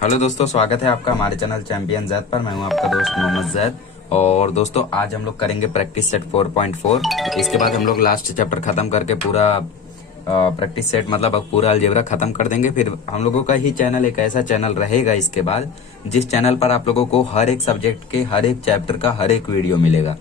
Hello दोस्तों, स्वागत है आपका हमारे चैनल चैंपियन जैद पर। मैं हूं आपका दोस्त मोहम्मद जैद। और दोस्तों आज हम लोग करेंगे प्रैक्टिस सेट 4.4। इसके बाद हम लोग लास्ट चैप्टर खत्म करके पूरा प्रैक्टिस सेट मतलब अब पूरा अलजेब्रा खत्म कर देंगे। फिर हम लोगों का ही चैनल एक ऐसा चैनल रहेगा इसके बाद जिस चैनल पर आप लोगों को हर एक सब्जेक्ट के हर एक चैप्टर का हर एक वीडियो मिलेगा।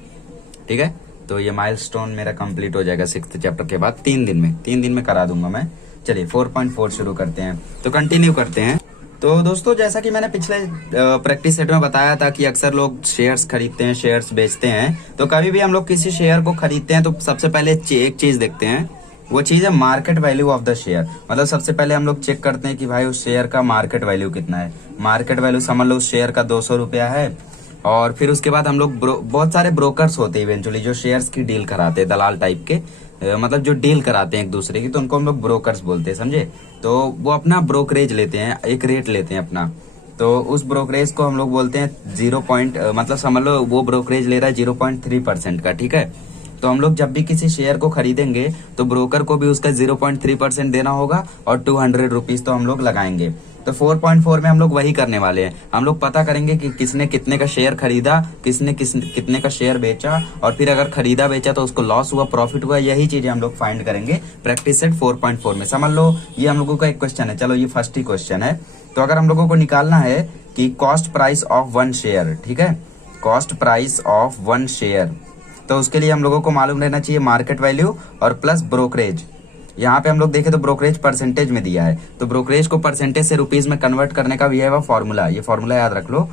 ठीक है, तो ये माइलस्टोन मेरा कंप्लीट हो जाएगा 6th चैप्टर के बाद 3 दिन में करा दूंगा मैं। चलिए 4.4 शुरू करते हैं, तो कंटिन्यू करते हैं। तो दोस्तों जैसा कि मैंने पिछले प्रैक्टिस सेट में बताया था कि अक्सर लोग शेयर्स खरीदते हैं, शेयर्स बेचते हैं। तो कभी भी हम लोग किसी शेयर को खरीदते हैं तो सबसे पहले एक चीज देखते हैं, वो चीज है market value of the share. मतलब सबसे पहले हम लोग चेक करते हैं कि भाई उस शेयर का मार्केट वैल्यू कितना है। मार्केट वैल्यू समझ लो उस शेयर का 200 रुपया है। और फिर उसके बाद हम लोग बहुत सारे ब्रोकर्स होते हैं इवेंचुअली जो शेयर्स की डील कराते हैं, दलाल टाइप के, मतलब जो डील कराते हैं एक दूसरे की, तो उनको हम लोग ब्रोकर्स बोलते हैं, समझे। तो वो अपना ब्रोकरेज लेते हैं, एक रेट लेते हैं अपना। तो उस ब्रोकरेज को हम लोग बोलते हैं 0 पॉइंट, मतलब समझ लो वो ब्रोकरेज ले रहा है 0.3% का। ठीक है, तो हम लोग जब भी किसी शेयर को खरीदेंगे तो ब्रोकर को भी उसका 0.3% देना होगा और 200 रुपीज तो हम लोग लगाएंगे। तो 4.4 में हम लोग वही करने वाले हैं। हम लोग पता करेंगे कि किसने कितने का शेयर खरीदा, किसने कितने का शेयर बेचा, और फिर अगर खरीदा बेचा तो उसको लॉस हुआ, प्रॉफिट हुआ, यही चीजें हम लोग फाइंड करेंगे प्रैक्टिस सेट 4.4 में। समझ लो ये हम लोगों का एक क्वेश्चन है। चलो ये फर्स्ट ही क्वेश्चन है। तो अगर हम लोगों को निकालना है कि कॉस्ट प्राइस ऑफ 1 शेयर, ठीक है, कॉस्ट प्राइस ऑफ 1 शेयर, तो उसके लिए हम लोगों को मालूम रहना चाहिए मार्केट वैल्यू और प्लस ब्रोकरेज। यहाँ पे हम लोग देखें तो ब्रोकरेज परसेंटेज में दिया है, तो ब्रोकरेज को परसेंटेज से रुपीज में कन्वर्ट करने का भी है वो फॉर्मूला। ये फॉर्मूला याद रख लो,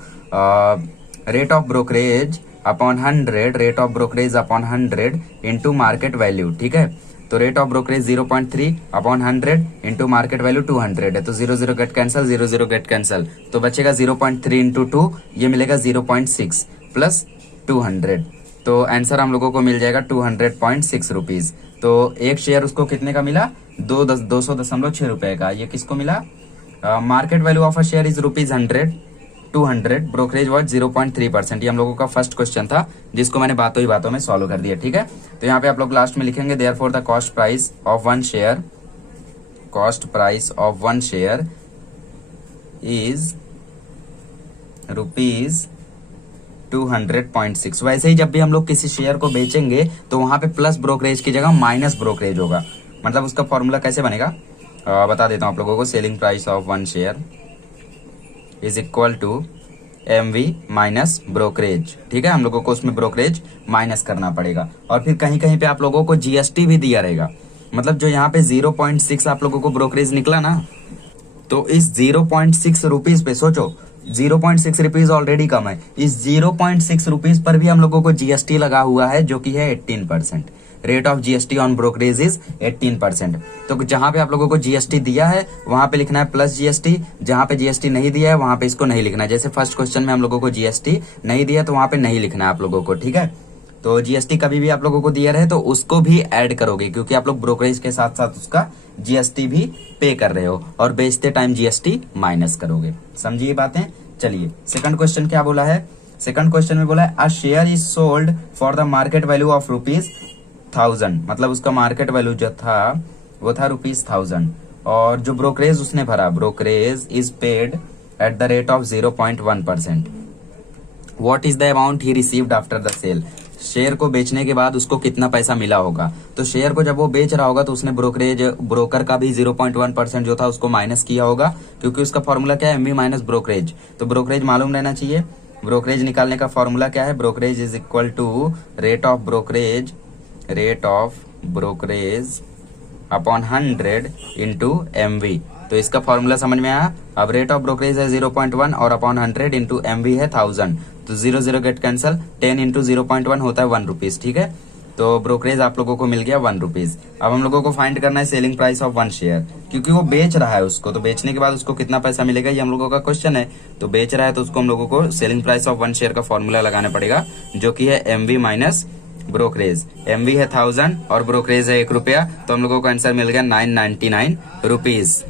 rate of brokerage upon 100, rate of brokerage upon 100 into market value. ठीक है, तो rate of brokerage 0.3 upon 100 into market value 200 है। तो 0 गेट कैंसल, 0 गेट कैंसल, तो बचेगा 0.3 इंटू 2, ये मिलेगा 0.6 प्लस 200। तो आंसर हम लोगों को मिल जाएगा 200.6 रुपीज। तो एक शेयर उसको कितने का मिला? 200.6 रुपए का। ये किसको मिला? Market value of a share is rupees 200, brokerage was 0.3%। ये हम लोगों का फर्स्ट क्वेश्चन था जिसको मैंने बातों ही बातों में सॉल्व कर दिया। ठीक है, तो यहाँ पे आप लोग लास्ट में लिखेंगे therefore the cost price of 1 share, cost price of 1 share is rupees 200.6। वैसे ही जब भी हम लोग किसी शेयर को बेचेंगे तो वहां पे प्लस ब्रोकरेज की जगह माइनस ब्रोकरेज होगा। मतलब उसका फॉर्मूला कैसे बनेगा बता देता हूं आप लोगों को। Selling price of 1 share is equal to MV minus brokerage. ठीक है, हम लोगों को उसमें ब्रोकरेज माइनस करना पड़ेगा। और फिर कहीं कहीं पे आप लोगों को GST भी दिया रहेगा। मतलब जो यहाँ पे 0.6 आप लोगों को ब्रोकरेज निकला ना, तो इस 0.6 रुपीज पे सोचो, 0.6 रुपीज ऑलरेडी कम है, इस 0.6 रुपीज पर भी हम लोगों को GST लगा हुआ है जो कि है 18%। Rate of GST on brokerage is 18%। तो जहां पे आप लोगों को GST दिया है वहां पे लिखना है प्लस GST, जहां पे GST नहीं दिया है वहां पे इसको नहीं लिखना है। जैसे फर्स्ट क्वेश्चन में हम लोगों को GST नहीं दिया तो वहां पे नहीं लिखना है आप लोगों को। ठीक है, तो GST कभी भी आप लोगों को दिया रहे तो उसको भी ऐड करोगे, क्योंकि आप लोग ब्रोकरेज के साथ साथ उसका GST भी पे कर रहे हो और बेचते टाइम GST माइनस करोगे। समझिए बातें। चलिए सेकंड क्वेश्चन क्या बोला है? सेकंड क्वेश्चन में बोला है a share is sold for the market value of rupees 1000। मतलब उसका मार्केट वैल्यू जो था वो था रुपीज 1000, और जो ब्रोकरेज उसने भरा, brokerage is paid at the rate of 0.1%। What is the amount he received after the sale. Share को बेचने के बाद उसको कितना पैसा मिला होगा। तो शेयर को जब वो बेच रहा होगा तो उसने ब्रोकर का भी 0.1% जो था उसको माइनस किया होगा, क्योंकि उसका फॉर्मूला क्या है? MV minus brokerage. तो ब्रोकरेज मालूम रहना चाहिए। ब्रोकरेज निकालने का फॉर्मूला क्या है? Brokerage is equal to rate of brokerage upon 100 into MV। तो इसका फॉर्मूला समझ में आया। अब रेट ऑफ ब्रोकरेज है 0.1 और अपॉन 100 इंटू MV है 1000, तो 0 गेट कैंसल, 10 इंटू 0.1 होता है 1 रुपीज। ठीक है, तो ब्रोकरेज आप लोगों को मिल गया 1 रुपीज। अब हम लोगों को फाइंड करना है सेलिंग प्राइस ऑफ 1 शेयर, क्योंकि वो बेच रहा है उसको, तो बेचने के बाद उसको कितना पैसा मिलेगा ये हम लोगों का क्वेश्चन है। तो बेच रहा है तो उसको हम लोगों को सेलिंग प्राइस ऑफ 1 शेयर का फॉर्मूला लगाना पड़ेगा, जो कि है MV माइनस ब्रोकरेज। MV है 1000 और ब्रोकरेज है 1 रुपया, तो हम लोगों को आंसर मिल गया 999 rupees.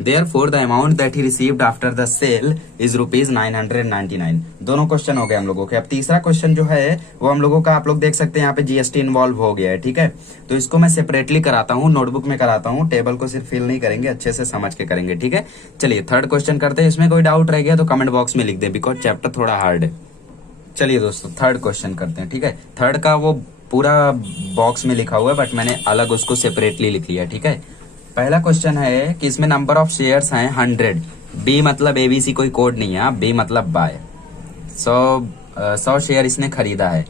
Therefore, the amount that he received after the sale is rupees 999। दोनों क्वेश्चन हो गए हम लोगों के। अब तीसरा क्वेश्चन जो है वो हम लोगों का, आप लोग देख सकते हैं यहाँ पे जीएसटी इन्वॉल्व हो गया है, ठीक है। तो इसको मैं सेपरेटली कराता हूँ, नोटबुक में कराता हूँ, टेबल को सिर्फ फिल नहीं करेंगे, अच्छे से समझ के करेंगे, ठीक है। चलिए थर्ड क्वेश्चन करते हैं। इसमें कोई डाउट रह गया तो कमेंट बॉक्स में लिख दे, बिकॉज चैप्टर थोड़ा हार्ड है। चलिए दोस्तों थर्ड क्वेश्चन करते हैं, ठीक है। थर्ड का वो पूरा बॉक्स में लिखा हुआ है, बट मैंने अलग उसको सेपरेटली लिख लिया, ठीक है। पहला क्वेश्चन है कि इसमें नंबर ऑफ शेयर्स हैं 100। बी मतलब एबीसी कोई कोड नहीं है, बी मतलब बाय। 100 शेयर इसने खरीदा है।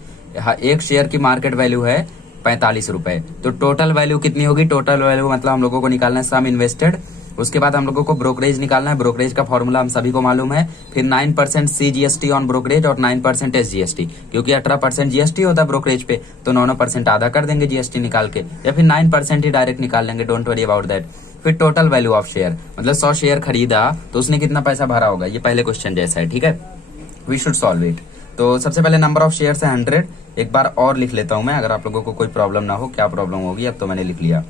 एक शेयर की मार्केट वैल्यू है 45 रुपए। तो टोटल वैल्यू कितनी होगी? टोटल वैल्यू मतलब हम लोगों को निकालना है सम इन्वेस्टेड, उसके बाद हम लोगों को ब्रोकरेज निकालना है। ब्रोकरेज का फॉर्मूला हम सभी को मालूम है। फिर 9% CGST ऑन ब्रोकरेज और 9% SGST, क्योंकि 18% GST होता है ब्रोकरेज पे, तो 9% आधा कर देंगे GST निकाल के, या फिर 9% ही डायरेक्ट निकाल लेंगे, डोंट वरी अबाउट दैट। फिर टोटल वैल्यू ऑफ शेयर, मतलब 100 शेयर खरीदा तो उसने कितना पैसा भरा होगा, ये पहले क्वेश्चन जैसा है, ठीक है। We should solve it. तो सबसे पहले नंबर ऑफ शेयर्स है 100। एक बार और लिख लेता हूं मैं, अगर आप लोगों को कोई प्रॉब्लम ना हो। क्या प्रॉब्लम होगी, अब तो मैंने लिख लिया।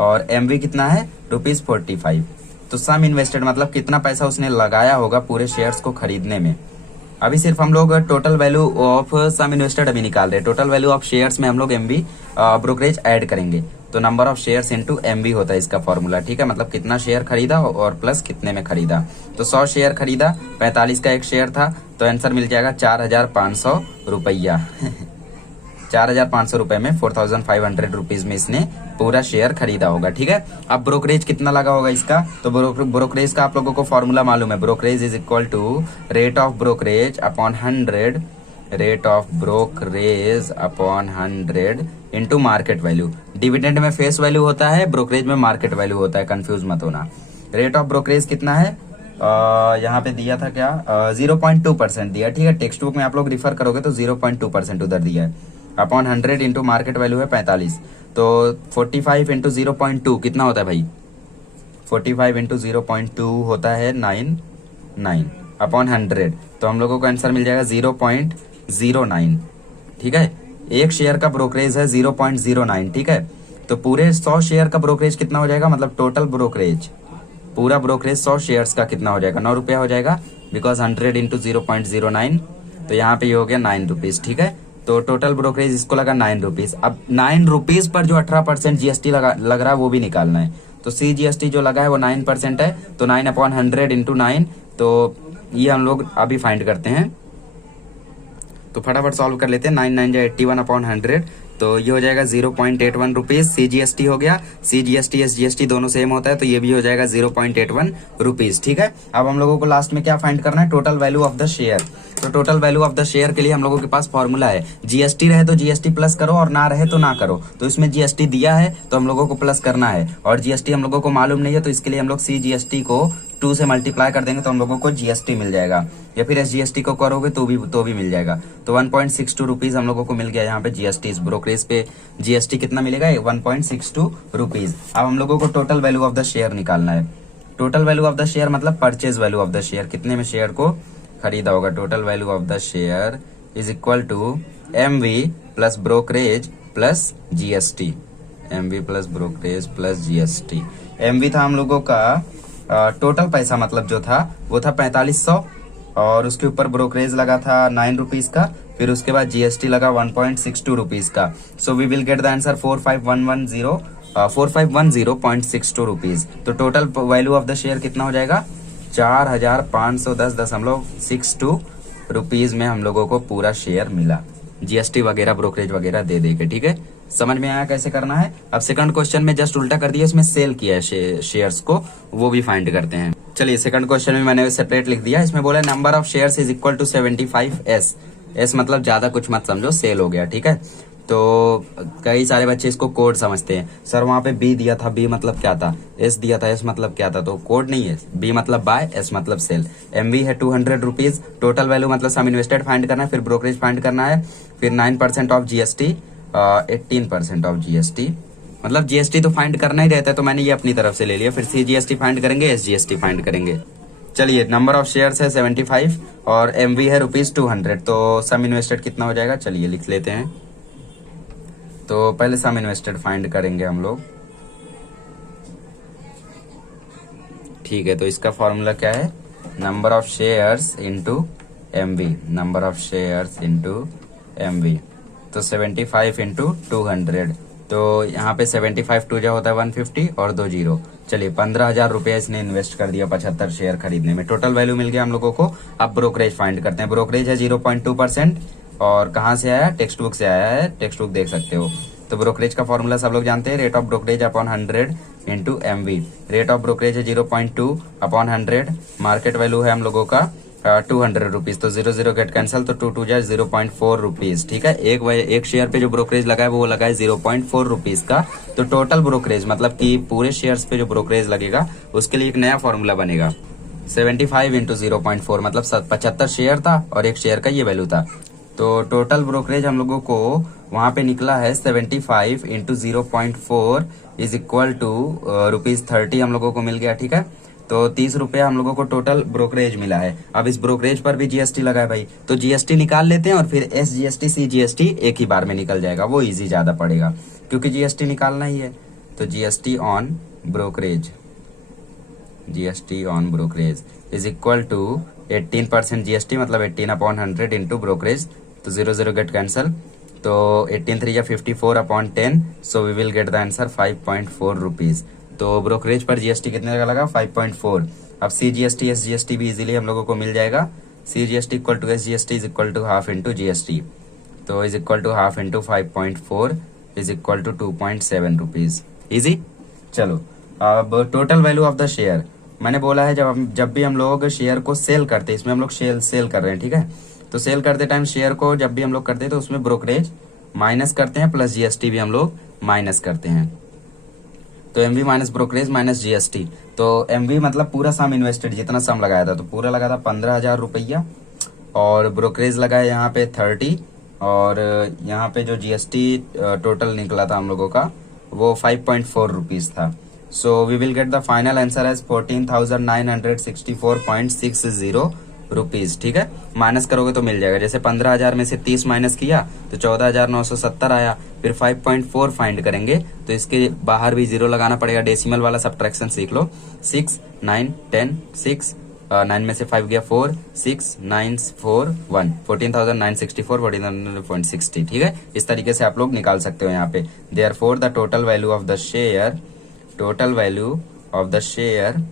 और MV कितना है? ₹45। तो सम इन्वेस्टेड मतलब कितना पैसा उसने लगाया होगा पूरे शेयर्स को खरीदने में। अभी सिर्फ हम लोग total value of sum invested अभी निकाल रहे हैं। टोटल वैल्यू ऑफ शेयर्स में हम लोग MV ब्रोकरेज ऐड करेंगे, तो number of shares into MV होता है इसका फॉर्मूला, ठीक है। मतलब कितना शेयर खरीदा और प्लस कितने में खरीदा। तो 100 शेयर खरीदा, 45 का एक शेयर था, तो आंसर मिल जाएगा 4500 रुपया। 4500 रुपए में 4500 रुपीज में इसने पूरा शेयर खरीदा होगा, ठीक है। अब ब्रोकरेज कितना लगा होगा इसका, तो ब्रोकरेज का आप लोगों को फॉर्मूला मालूम है। Brokerage is equal to rate of brokerage upon 100, rate of brokerage upon 100 into market value. Dividend में फेस वैल्यू होता है, ब्रोकरेज में मार्केट वैल्यू होता है, कंफ्यूज मत होना। रेट ऑफ ब्रोकरेज कितना है, यहाँ पे दिया था क्या, 0.2% दिया, ठीक है। टेक्स्ट बुक में आप लोग रिफर करोगे तो 0.2% उधर दिया है। अपॉन 100 इंटू मार्केट वैल्यू है 45, तो 45 इंटू 0.2 कितना होता है भाई? 45 इंटू 0.2 होता है 9 अपॉन 100, तो हम लोगों को आंसर मिल जाएगा 0.09, ठीक है। एक शेयर का ब्रोकरेज है 0.09, ठीक है। तो पूरे 100 शेयर का ब्रोकरेज कितना हो जाएगा, मतलब टोटल ब्रोकरेज, पूरा ब्रोकरेज 100 शेयर्स का कितना हो जाएगा? 9 रुपया हो जाएगा, बिकॉज 100 इंटू 0.09, तो यहाँ पे ये हो गया 9 रुपीज, ठीक है। तो टोटल ब्रोकरेज इसको लगा 9 रुपीज। अब 9 रुपीज पर जो 18% GST लग रहा है वो भी निकालना है। तो CGST जो लगा है वो 9% है, तो 9 अपॉन 100 इंटू 9, तो ये हम लोग अभी फाइंड करते हैं। तो फटाफट सॉल्व कर लेते हैं। 9 9 जा 81 अपॉन 100, तो ये हो जाएगा 0.81 रुपीज। CGST हो गया, CGST SGST दोनों सेम होता है, तो ये भी हो जाएगा 0.81 रुपीज, ठीक है। अब हम लोगों को लास्ट में क्या फाइंड करना है, total value of the share. तो total value of the share के लिए हम लोगों के पास फॉर्मूला है, GST रहे तो GST प्लस करो और ना रहे तो ना करो। तो इसमें GST दिया है तो हम लोगों को प्लस करना है, और GST हम लोगों को मालूम नहीं है, तो इसके लिए हम लोग CGST को 2 से मल्टीप्लाई कर देंगे तो हम लोगों को GST मिल जाएगा, या फिर SGST को करोगे तो भी मिल जाएगा। तो 1.62 रुपीज हम लोगों को मिल गया यहाँ पे GST। इस ब्रोकरेज पे GST कितना मिलेगा, 1.62 रुपीज। अब हम लोगों को total value of the share निकालना है। Total value of the share मतलब purchase value of the share, कितने में शेयर को खरीदा होगा। Total value of the share is equal to MV plus brokerage plus GST। MV plus brokerage plus GST। MV था हम लोगों का टोटल पैसा, मतलब जो था वो था 4500, और उसके ऊपर ब्रोकरेज लगा था 9 रुपीज का, फिर उसके बाद GST लगा 1.62 रुपीज का। So we will get the answer 4510.62 rupees. तो total value of the share कितना हो जाएगा, 4510.62 रुपीज में हम लोगों को पूरा शेयर मिला, GST वगैरह ब्रोकरेज वगैरह दे देके, ठीक है। समझ में आया कैसे करना है। अब सेकंड क्वेश्चन में जस्ट उल्टा कर दिया, इसमें सेल किया है शेयर्स को, वो भी फाइंड करते हैं। चलिए सेकंड क्वेश्चन में मैंने सेपरेट लिख दिया। इसमें बोला number of shares is equal to 75S। S मतलब ज्यादा कुछ मत समझो, सेल हो गया, ठीक है। तो कई सारे बच्चे इसको कोड समझते हैं, सर वहां पे B दिया था, B मतलब क्या था, S दिया था, S मतलब क्या था, तो कोड नहीं है। B मतलब बाय, S मतलब सेल। MV है 200 रुपीज। टोटल वैल्यू मतलब सम इन्वेस्टेड फाइंड करना है, फिर ब्रोकरेज फाइंड करना है, फिर 9% ऑफ GST, 18% ऑफ GST, मतलब GST तो फाइंड करना ही रहता है, तो मैंने ये अपनी तरफ से ले लिया। फिर CGST फाइंड करेंगे, SGST फाइंड करेंगे। चलिए नंबर ऑफ शेयर्स है 75 और MV है ₹200, तो सम इन्वेस्टेड कितना हो जाएगा, चलिए लिख लेते हैं। तो पहले सम इन्वेस्टेड फाइंड करेंगे हम लोग, ठीक है, तो इसका फॉर्मूला क्या है, number of shares into MV, number of shares into MV. तो 75 इंटू 200, तो यहाँ पे 75 टू जा होता है 150 और 2 जीरो। चलिए 15,000 रुपया इसने इन्वेस्ट कर दिया 75 शेयर खरीदने में। टोटल वैल्यू मिल गया हम लोगों को। अब ब्रोकरेज फाइंड करते हैं। ब्रोकरेज है 0.2%। और कहाँ से आया, टेक्स्ट बुक से आया है, टेक्स्ट बुक देख सकते हो। तो ब्रोकरेज का फॉर्मूला सब लोग जानते हैं, rate of brokerage upon 100 into MV. Rate of brokerage है 0.2 अपॉन 100। मार्केट वैल्यू है हम लोगों का 200 रुपीज। तो 0 गेट कैंसिल, तो 2 2 जा 0.4 रुपीज। ठीक है, एक शेयर पे जो ब्रोकरेज लगा है वो लगा है 0.4 रुपीज का। तो टोटल ब्रोकरेज मतलब कि पूरे शेयर्स पे जो ब्रोकरेज लगेगा उसके लिए एक नया फॉर्मूला बनेगा। 75 इंटू 0.4 मतलब 75 शेयर था और एक शेयर का ये वैल्यू था। तो टोटल ब्रोकरेज हम लोगों को वहां पे निकला है 75 इंटू 0.4 इज इक्वल टू ₹30 हम लोगों को मिल गया। ठीक है, तो 30 रुपया हम लोगों को टोटल ब्रोकरेज मिला है। अब इस ब्रोकरेज पर भी जीएसटी लगा है भाई, तो जीएसटी निकाल लेते हैं और फिर SGST CGST एक ही बार में निकल जाएगा, वो इजी ज्यादा पड़ेगा क्योंकि जीएसटी निकालना ही है। तो GST on brokerage, GST on brokerage is equal to 18% GST मतलब 18 अपॉन 100 इंटू ब्रोकरेज। तो 0 गेट कैंसल, तो 18 3 या 54 upon 10, so we will get the answer 5.4 rupees. तो ब्रोकरेज पर जीएसटी कितने का लगा, 5.4। अब CGST SGST भी इजीली हम लोगों को मिल जाएगा। CGST equal to SGST is equal to half into GST, तो is equal to half into 5.4 is equal to 2.7 rupees. Easy. चलो अब total value of the share, मैंने बोला है जब भी हम लोग शेयर को सेल करते हैं, इसमें हम लोग सेल कर रहे हैं। ठीक है, तो सेल करते टाइम शेयर को जब भी हम लोग करते हैं तो उसमें ब्रोकरेज माइनस करते हैं प्लस जीएसटी भी हम लोग माइनस करते हैं। तो MV minus brokerage minus GST. तो एमवी मतलब पूरा सम इन्वेस्टेड, जितना सम लगाया था, तो पूरा लगा था 15,000 रुपया और ब्रोकरेज लगाया यहाँ पे 30 और यहाँ पे जो जीएसटी टोटल निकला था हम लोगों का वो 5.4 रुपीज था। So we will get the final answer as 14,964.60 rupees. ठीक है, माइनस करोगे तो मिल जाएगा। जैसे 15,000 में से 30 माइनस किया तो 14,970 आया। फिर 5.4 फाइंड करेंगे तो इसके बाहर भी जीरो लगाना पड़ेगा, डेसिमल वाला सब्ट्रैक्शन सीख लो। 6 9 10 6 9 में से 5 गया 4 6 9 4 1 14,964 14,960। ठीक है, इस तरीके से आप लोग निकाल सकते हो यहाँ पे। Therefore the total value of the share, total value of the share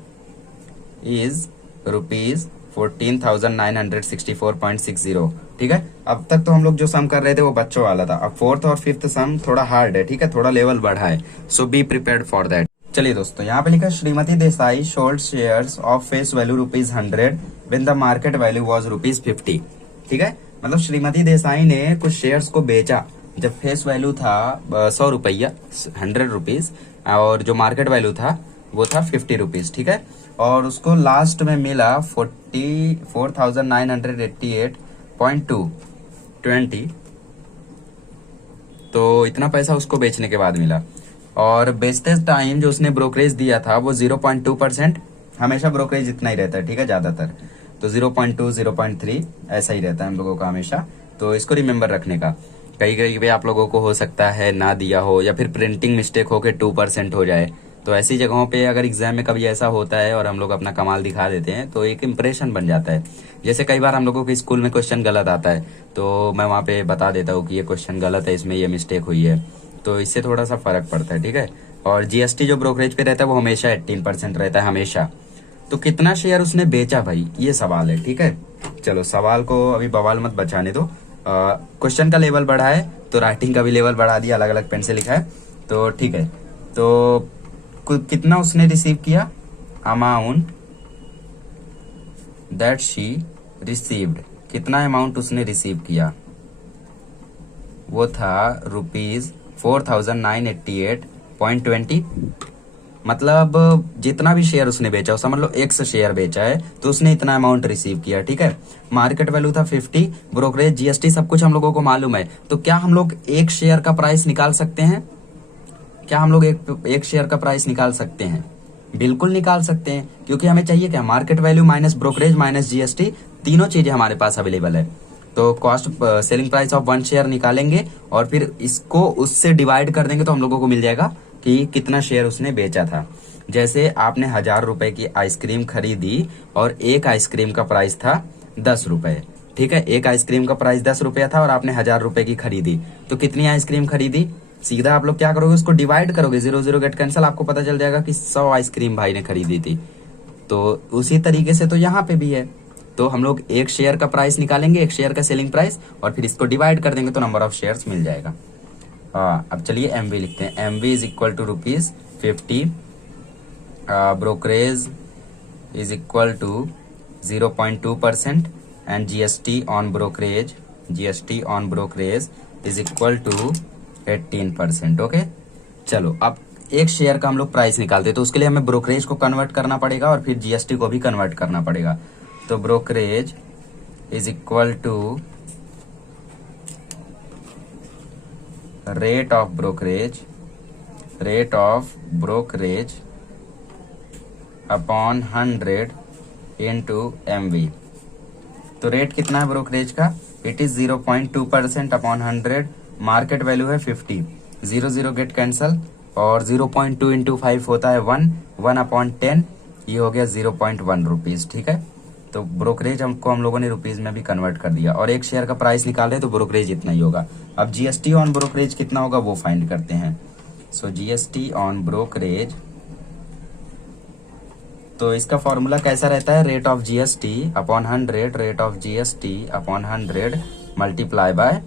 is rupees 14,964.60। ठीक है, अब तक तो हम लोग जो सम कर रहे थे वो बच्चों वाला था। अब फोर्थ और फिफ्थ सम थोड़ा हार्ड है। ठीक है, थोड़ा लेवल बढ़ा है, सो बी प्रिपेयर्ड फॉर दैट। चलिए दोस्तों, यहाँ पे लिखा Shrimati Desai sold shares of face value ₹100 when the market value was ₹50। ठीक है, मतलब श्रीमती देसाई ने कुछ शेयर्स को बेचा जब फेस वैल्यू था 100 रुपया 100 रुपीज और जो मार्केट वैल्यू था वो था 50 रुपीज। ठीक है, और उसको लास्ट में मिला 44,988.20। तो इतना पैसा उसको बेचने के बाद मिला। और बेचते टाइम जो उसने ब्रोकरेज दिया था वो 0.2%, हमेशा ब्रोकरेज इतना ही रहता है। ठीक है, ज्यादातर तो 0.2 0.3 ऐसा ही रहता है हम लोगों का हमेशा। तो इसको रिमेम्बर रखने का। कहीं कहीं पे आप लोगों को हो सकता है ना दिया हो या फिर प्रिंटिंग मिस्टेक हो के 2% हो जाए। तो ऐसी जगहों पे अगर एग्जाम में कभी ऐसा होता है और हम लोग अपना कमाल दिखा देते हैं तो एक इम्प्रेशन बन जाता है। जैसे कई बार हम लोगों के स्कूल में क्वेश्चन गलत आता है तो मैं वहाँ पे बता देता हूँ कि ये क्वेश्चन गलत है, इसमें ये मिस्टेक हुई है, तो इससे थोड़ा सा फर्क पड़ता है। ठीक है, और जीएसटी जो ब्रोकरेज पे रहता है वो हमेशा 18% रहता है हमेशा। तो कितना शेयर उसने बेचा भाई, ये सवाल है। ठीक है, चलो सवाल को अभी बवाल मत बचाने दो। क्वेश्चन का लेवल बढ़ा है तो राइटिंग का भी लेवल बढ़ा दिया, अलग अलग पेन से लिखा है। तो ठीक है, तो कितना उसने रिसीव किया, अमाउंट दैट शी रिसीव्ड, कितना अमाउंट उसने रिसीव किया, वो था ₹4,988.20। मतलब जितना भी शेयर उसने बेचा, समझ लो X शेयर बेचा है तो उसने इतना अमाउंट रिसीव किया। ठीक है, मार्केट वैल्यू था 50, ब्रोकरेज जीएसटी सब कुछ हम लोगों को मालूम है। तो क्या हम लोग एक शेयर का प्राइस निकाल सकते हैं? क्या हम लोग एक शेयर का प्राइस निकाल सकते हैं? बिल्कुल निकाल सकते हैं, क्योंकि हमें चाहिए क्या, market value minus brokerage minus GST, तीनों चीजें हमारे पास अवेलेबल है। तो cost selling price of 1 share निकालेंगे और फिर इसको उससे डिवाइड कर देंगे तो हम लोगों को मिल जाएगा कि कितना शेयर उसने बेचा था। जैसे आपने 1000 रुपए की आइसक्रीम खरीदी और एक आइसक्रीम का प्राइस था 10 रुपए, ठीक है। एक आइसक्रीम का प्राइस 10 रुपया था और आपने 1000 रुपए की खरीदी, तो कितनी आइसक्रीम खरीदी? सीधा आप लोग क्या करोगे, उसको डिवाइड करोगे, 0 0 गेट कैंसिल, आपको पता चल जाएगा कि 100 आइसक्रीम भाई ने खरीदी थी। तो उसी तरीके से तो यहाँ पे भी है। तो हम लोग एक शेयर का प्राइस निकालेंगे, एक शेयर का सेलिंग प्राइस, और फिर इसको डिवाइड कर देंगे तो नंबर ऑफ शेयर्स मिल जाएगा। अब चलिए एमवी लिखते हैं। MV is equal to ₹50, brokerage is equal to 0.2% and GST on brokerage is equal to 18%। Okay, चलो अब एक शेयर का हम लोग प्राइस निकालते हैं, तो उसके लिए हमें ब्रोकरेज को कन्वर्ट करना पड़ेगा और फिर जीएसटी को भी कन्वर्ट करना पड़ेगा। तो brokerage is equal to rate of brokerage upon 100 into MV. तो रेट कितना है ब्रोकरेज का? It is 0.2% upon 100, market value है 50, 0 0 गेट कैंसल, और 0.2 इंटू 5 होता है 1 अपॉन 10, ये हो गया 0.1 रुपीज, ठीक है। तो ब्रोकरेज हमको हम लोगों ने रुपीज में भी कन्वर्ट कर दिया, और एक शेयर का प्राइस निकाले तो ब्रोकरेज इतना ही होगा। अब जीएसटी ऑन ब्रोकरेज कितना होगा वो फाइंड करते हैं। सो जीएसटी ऑन ब्रोकरेज, तो इसका फॉर्मूला कैसा रहता है? Rate of GST upon 100, rate of GST upon 100 multiply by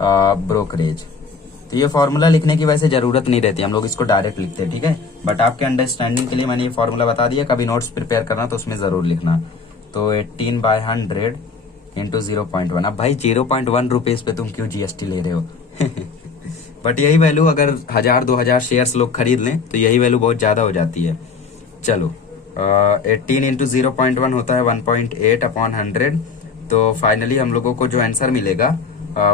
brokerage. तो ये फॉर्मूला लिखने की वैसे जरूरत नहीं रहती, हम लोग इसको डायरेक्ट लिखते हैं, ठीक है। बट आपके अंडरस्टैंडिंग के लिए मैंने ये फॉर्मूला बता दिया, कभी नोट्स प्रिपेयर करना तो उसमें जरूर लिखना। तो 18/100 इंटू 0.1। अब भाई 0.1 रुपीज पे तुम क्यों जीएसटी ले रहे हो? बट यही वैल्यू अगर 1000-2000 शेयर्स लोग खरीद लें तो यही वैल्यू बहुत ज्यादा हो जाती है। चलो 18 इंटू 0.1 होता है 1.8 अपॉन 100। तो फाइनली हम लोगों को जो आंसर मिलेगा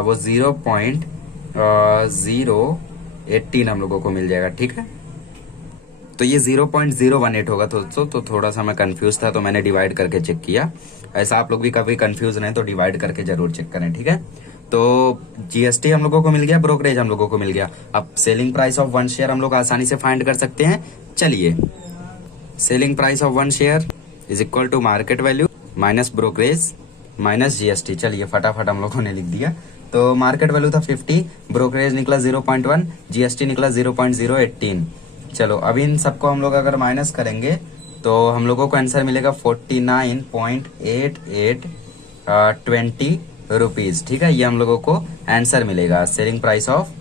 वो 0.018 हम लोगों को मिल जाएगा, ठीक है। तो ये 0.018 होगा दोस्तों। तो थोड़ा सा मैं कंफ्यूज था तो मैंने डिवाइड करके चेक किया। ऐसा आप लोग भी कभी कंफ्यूज रहे तो डिवाइड करके जरूर चेक करें, ठीक है। तो जीएसटी हम लोगों को मिल गया, ब्रोकरेज हम लोगों को मिल गया। अब सेलिंग प्राइस ऑफ 1 शेयर हम लोग आसानी से फाइंड कर सकते हैं। चलिए, selling price of 1 share is equal to market value minus brokerage minus GST. चलिए फटाफट हम लोगों ने लिख दिया। तो मार्केट वैल्यू था 50, ब्रोकरेज निकला 0.1, जीएसटी निकला 0.018। चलो अब इन सबको हम लोग अगर माइनस करेंगे तो हम लोगों को आंसर मिलेगा 49.8820 रुपीज, ठीक है। ये हम लोगों को आंसर मिलेगा सेलिंग प्राइस ऑफ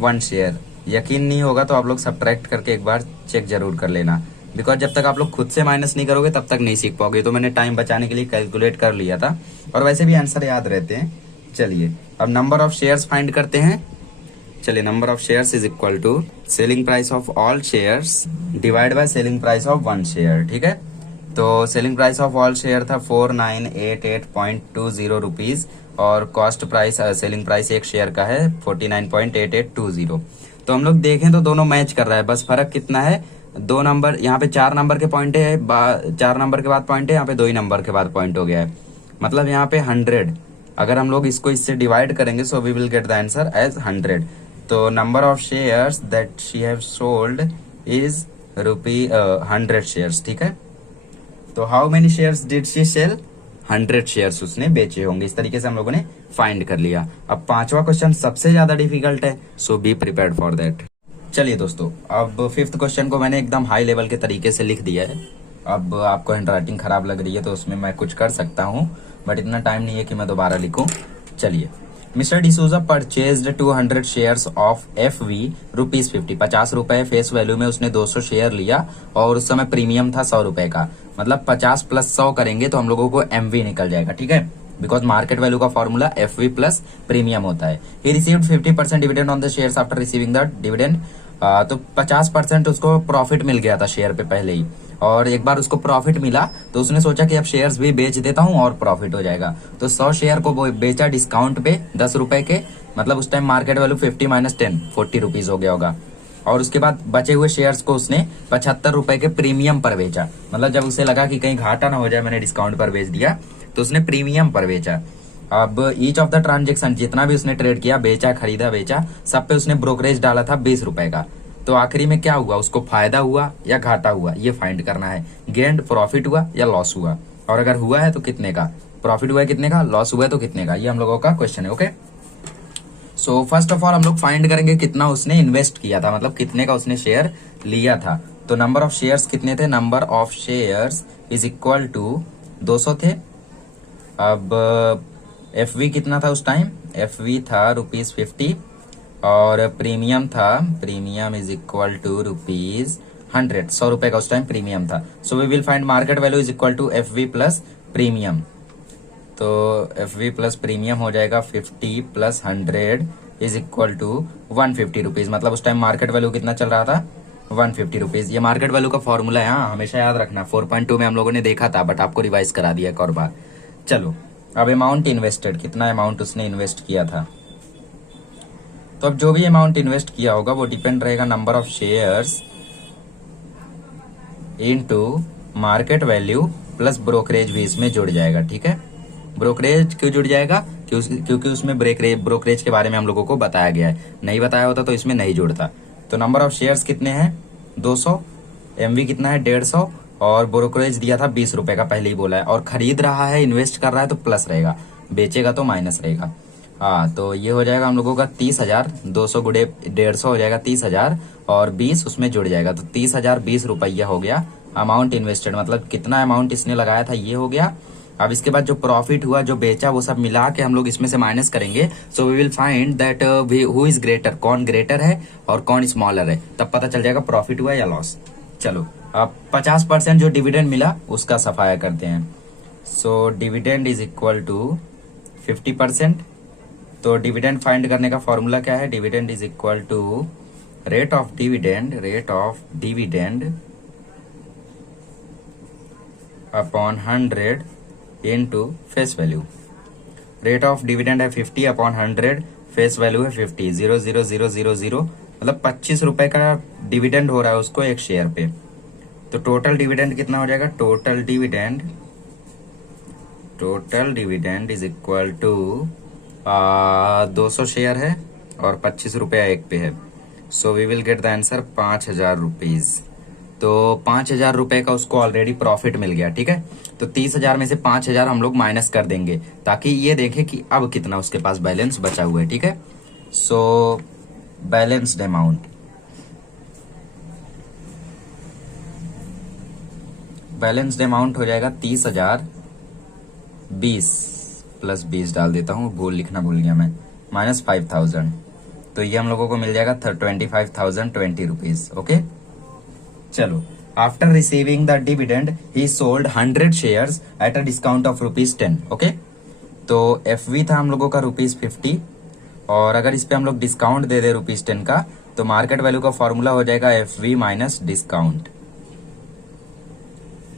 1 शेयर। यकीन नहीं होगा तो आप लोग सब्ट्रैक्ट करके एक बार चेक जरूर कर लेना, बिकॉज जब तक आप लोग खुद से माइनस नहीं करोगे तब तक नहीं सीख पाओगे। तो मैंने टाइम बचाने के लिए कैलकुलेट कर लिया था, और वैसे भी आंसर याद रहते हैं। चलिए अब नंबर ऑफ शेयर्स फाइंड करते हैं। चलिए, number of shares is equal to selling price of all shares divide by selling price of 1 share, ठीक है। तो selling price of all share था 4988.20 रुपीज, और कॉस्ट प्राइस सेलिंग प्राइस एक share का है 49.8820। तो हम लोग देखें तो दोनों मैच कर रहा है, बस फर्क कितना है, 2 नंबर, यहाँ पे 4 नंबर के पॉइंट है, 4 नंबर के बाद पॉइंट है, यहाँ पे 2 ही नंबर के बाद पॉइंट हो गया है। मतलब यहाँ पे 100, अगर हम लोग इसको इससे डिवाइड करेंगे so we will get the answer as 100। तो number of shares that she have sold is 100 shares, ठीक है। तो how many shares did she sell? 100 shares उसने बेचे होंगे। इस तरीके से हम लोगों ने फाइंड कर लिया। अब 5वां क्वेश्चन सबसे ज्यादा डिफिकल्ट है, सो बी प्रिपेयर्ड फॉर दैट। चलिए दोस्तों, अब 5th क्वेश्चन को मैंने एकदम हाई लेवल के तरीके से लिख दिया है। अब आपको हैंडराइटिंग खराब लग रही है तो उसमें मैं कुछ कर सकता हूँ, बट इतना टाइम नहीं है कि मैं दोबारा लिखूं। चलिए, mister D'Souza purchased 200 shares of FV ₹50, 50 रुपए फेस वैल्यू में उसने 200 शेयर लिया, और उस समय प्रीमियम था 100 रुपए का। मतलब 50 + 100 करेंगे तो हम लोगों को एमवी निकल जाएगा, ठीक है। बिकॉज मार्केट वैल्यू का फॉर्मूला एफवी प्लस प्रीमियम होता है। He received 50% dividend on the shares after receiving the dividend. तो 50% उसको प्रॉफिट मिल गया था शेयर पे पहले ही, और एक बार उसको प्रॉफिट मिला तो उसने सोचा कि अब शेयर्स भी बेच देता हूं और प्रॉफिट हो जाएगा। तो 100 शेयर को बेचा डिस्काउंट पे 10 रुपए के, मतलब उस टाइम मार्केट वैल्यू 50 - 10 40 रुपीज हो गया होगा। और उसके बाद बचे हुए शेयर्स को उसने 75 रुपए के प्रीमियम पर बेचा। मतलब जब उसे लगा कि कहीं घाटा ना हो जाए, मैंने डिस्काउंट पर बेच दिया, तो उसने प्रीमियम पर बेचा। अब ईच ऑफ द ट्रांजेक्शन, जितना भी उसने ट्रेड किया, बेचा, खरीदा, बेचा, सब पे उसने ब्रोकरेज डाला था 20 रुपए का। तो आखिरी में क्या हुआ, उसको फायदा हुआ या घाटा हुआ, ये फाइंड करना है। गेंड प्रॉफिट हुआ या लॉस हुआ, और अगर हुआ है तो कितने का, प्रॉफिट हुआ है कितने का, लॉस हुआ है तो कितने का, ये हम लोगों का क्वेश्चन है। Okay, so first of all हम लोग फाइंड करेंगे कितना उसने इन्वेस्ट किया था, मतलब कितने का उसने शेयर लिया था। तो नंबर ऑफ शेयर्स कितने थे, number of shares is equal to 200 थे। अब एफ वी कितना था उस टाइम, एफ वी था ₹50 और प्रीमियम था, प्रीमियम इज इक्वल टू ₹100, 100 रुपए का उस टाइम प्रीमियम था। So we will find market value is equal to F V plus premium. तो एफ वी प्लस प्रीमियम हो जाएगा 50 plus 100 is equal to 150 rupees. मतलब उस टाइम मार्केट वैल्यू कितना चल रहा था, 150 रुपीज। ये मार्केट वैल्यू का फॉर्मूला है, हाँ हमेशा याद रखना। 4.2 में हम लोगों ने देखा था, बट आपको रिवाइज करा दिया एक और बार। चलो अब अमाउंट इन्वेस्टेड, कितना अमाउंट उसने इन्वेस्ट किया था। तो अब जो भी अमाउंट इन्वेस्ट किया होगा वो डिपेंड रहेगा number of shares into market value plus brokerage भी इसमें जुड़ जाएगा। ठीक है, ब्रोकरेज क्यों जुड़ जाएगा, क्योंकि उसमें ब्रोकरेज के बारे में हम लोगों को बताया गया है। नहीं बताया होता तो इसमें नहीं जुड़ता। तो नंबर ऑफ शेयर्स कितने हैं, 200, एमवी कितना है 150, और ब्रोकरेज दिया था 20 रुपए का, पहले ही बोला है। और खरीद रहा है, इन्वेस्ट कर रहा है तो प्लस रहेगा, बेचेगा तो माइनस रहेगा। हाँ, तो ये हो जाएगा हम लोगों का 30,000, 200 गुड़े 150 हो जाएगा 30,000, और 20 उसमें जुड़ जाएगा, तो 30,000 20 रुपया हो गया अमाउंट इन्वेस्टेड। मतलब कितना अमाउंट इसने लगाया था ये हो गया। अब इसके बाद जो प्रॉफिट हुआ, जो बेचा, वो सब मिला के हम लोग इसमें से माइनस करेंगे। So we will find that who is greater, कौन ग्रेटर है और कौन स्मॉलर है, तब पता चल जाएगा प्रॉफिट हुआ या लॉस। चलो अब 50% जो डिविडेंड मिला उसका सफाया करते हैं। सो डिविडेंड इज इक्वल टू 50%। तो डिविडेंड फाइंड करने का फॉर्मूला क्या है, dividend is equal to rate of dividend upon 100 into face value. Rate of dividend है 50 अपॉन 100, फेस वैल्यू है 50, 0.0000, मतलब 25 रुपए का डिविडेंड हो रहा है उसको एक शेयर पे। तो टोटल डिविडेंड कितना हो जाएगा, total dividend is equal to 200 share है और 25 रुपया एक पे है। So we will get the answer 5,000 rupees. तो 5,000 रुपए का उसको ऑलरेडी प्रॉफिट मिल गया। ठीक है, तो 30,000 में से 5,000 हम लोग माइनस कर देंगे ताकि ये देखे कि अब कितना उसके पास बैलेंस बचा हुआ है। ठीक है, सो बैलेंस्ड अमाउंट, बैलेंस्ड अमाउंट हो जाएगा 30,000 20 प्लस 20 डाल देता हूँ, लिखना भूल गया मैं, माइनस 5,000। तो ये हम लोगों को मिल जाएगा 25,020 रुपीज। ओके, चलो after receiving the dividend he sold 100 shares at a discount of ₹10। Okay, तो एफ वी था हम लोगों का ₹50, और अगर इस पे हम लोग डिस्काउंट दे दे ₹10 का, तो मार्केट वैल्यू का फॉर्मूला हो जाएगा एफ वी माइनस डिस्काउंट।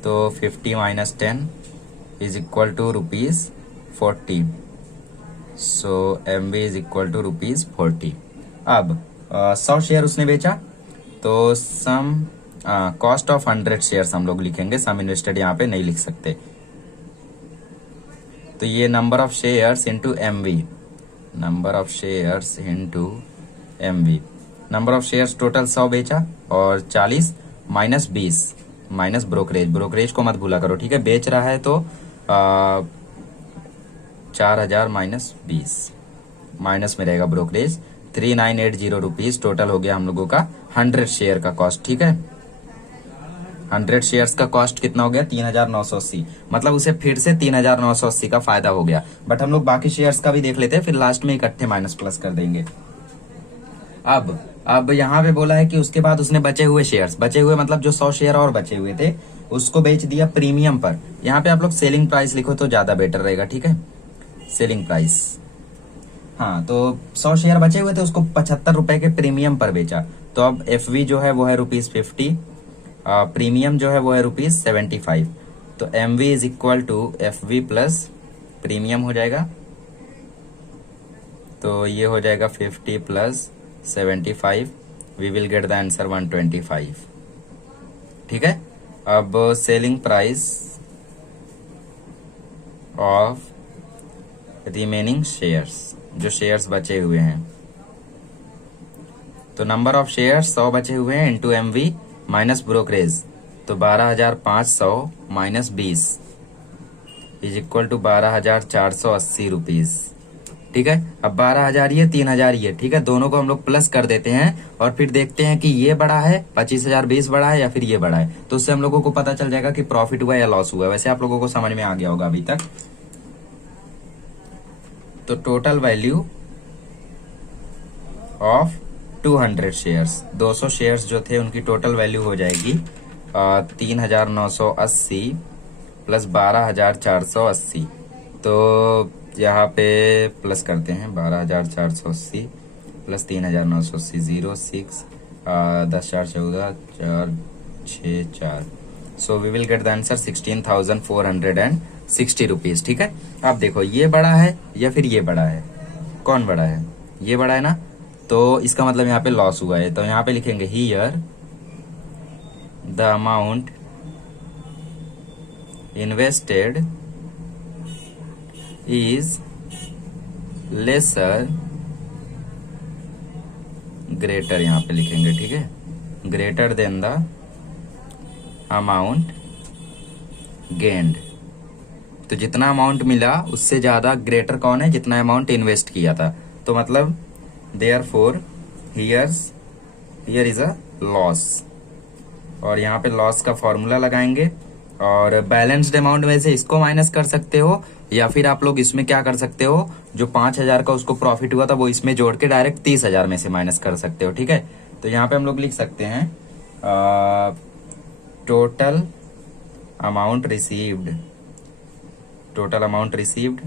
तो 50 minus 10 is equal to ₹40। So M V is equal to ₹40। अब 100 शेयर उसने बेचा, तो सम कॉस्ट ऑफ 100 शेयर्स हम लोग लिखेंगे, सम इन्वेस्टेड यहाँ पे नहीं लिख सकते। तो ये number of shares into M V, number of shares into M V. Number of shares total 100 बेचा, और 40 माइनस 20 माइनस ब्रोकरेज को मत भूला करो। ठीक है, बेच रहा है तो 4,000 माइनस 20, माइनस में रहेगा ब्रोकरेज, 3980 रुपीज टोटल हो गया हम लोगों का 100 शेयर का कॉस्ट। ठीक है, 100 शेयर्स का कॉस्ट कितना हो गया, 3,980। मतलब उसे फिर से 3,980 का फायदा हो गया। बट हम लोग बाकी शेयर्स का भी देख लेते हैं, फिर लास्ट में इकट्ठे माइनस प्लस कर देंगे। अब यहाँ पे बोला है कि उसके बाद उसने बचे हुए शेयर्स, बचे हुए मतलब जो 100 शेयर और बचे हुए थे उसको बेच दिया प्रीमियम पर। यहाँ पे आप लोग सेलिंग प्राइस लिखो तो ज्यादा बेटर रहेगा। ठीक है, सेलिंग प्राइस, हाँ, तो 100 शेयर बचे हुए थे, उसको 75 रुपए के प्रीमियम पर बेचा। तो अब एफ वी जो है वो है ₹50, प्रीमियम जो है वो है ₹75। तो M V is equal to F V plus premium हो जाएगा। तो ये हो जाएगा 50 plus 75, we will get the answer 125। ठीक है, अब selling price of remaining shares, जो शेयर्स बचे हुए हैं, तो नंबर ऑफ शेयर 100 बचे हुए हैं इंटू MV माइनस ब्रोकरेज, तो 12,500 minus 20 is equal to 12,480 rupees. ठीक है, अब 12,000 ये 3,000 ये, ठीक है, दोनों को हम लोग प्लस कर देते हैं और फिर देखते हैं कि ये बड़ा है 25,020 बड़ा है या फिर ये बड़ा है, तो उससे हम लोगों को पता चल जाएगा कि प्रॉफिट हुआ या लॉस हुआ। वैसे आप लोगों को समझ में आ गया होगा अभी तक। तो total value of 200 shares, 200 shares जो थे उनकी टोटल वैल्यू हो जाएगी 3,980 प्लस 12,480। तो यहाँ पे प्लस करते हैं 12,480 plus 3,980 06 10 4 14 4 6 4। So we will get the answer 16,460 rupees. ठीक है, अब देखो ये बड़ा है या फिर ये बड़ा है, कौन बड़ा है? ये बड़ा है ना, तो इसका मतलब यहाँ पे लॉस हुआ है। तो यहाँ पे लिखेंगे here the amount invested is lesser greater, यहाँ पे लिखेंगे, ठीक है, greater than the amount gained. तो जितना अमाउंट मिला उससे ज्यादा ग्रेटर कौन है? जितना अमाउंट इन्वेस्ट किया था। तो मतलब therefore here is a loss, और यहाँ पे लॉस का फॉर्मूला लगाएंगे और बैलेंस्ड अमाउंट में से इसको माइनस कर सकते हो, या फिर आप लोग इसमें क्या कर सकते हो, जो 5,000 का उसको प्रॉफिट हुआ था वो इसमें जोड़ के डायरेक्ट 30,000 में से माइनस कर सकते हो। ठीक है, तो यहाँ पे हम लोग लिख सकते हैं total amount received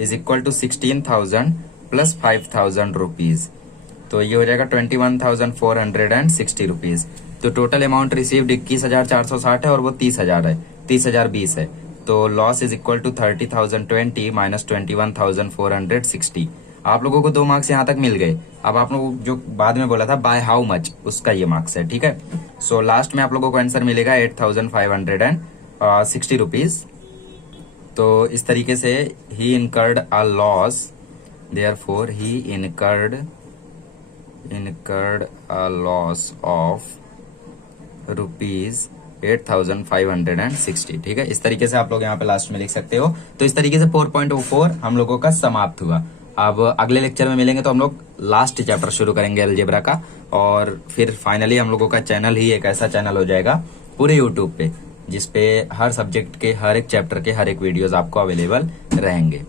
is equal to 16,000 plus 5,000 rupees, तो ये हो जाएगा 21,460 रुपीज। तो टोटल अमाउंट रिसीव्ड 21,460 है और वो 30,000 है, 30,020 है। तो loss is equal to 30,020 minus 21,460। आप लोगों को 2 मार्क्स यहाँ तक मिल गए। अब आप लोग जो बाद में बोला था बाय हाउ मच, उसका ये मार्क्स है। ठीक है, सो लास्ट में आप लोगों को आंसर मिलेगा 8,560 रुपीज। तो इस तरीके से he incurred a loss, therefore he incurred a loss of ₹8,560। ठीक है, इस तरीके से आप लोग यहाँ पे लास्ट में लिख सकते हो। तो इस तरीके से 4.04 हम लोगों का समाप्त हुआ। अब अगले लेक्चर में मिलेंगे तो हम लोग लास्ट चैप्टर शुरू करेंगे अलजेब्रा का, और फिर फाइनली हम लोगों का चैनल ही एक ऐसा चैनल हो जाएगा पूरे यूट्यूब पे जिसपे हर सब्जेक्ट के हर एक चैप्टर के हर एक वीडियोस आपको अवेलेबल रहेंगे।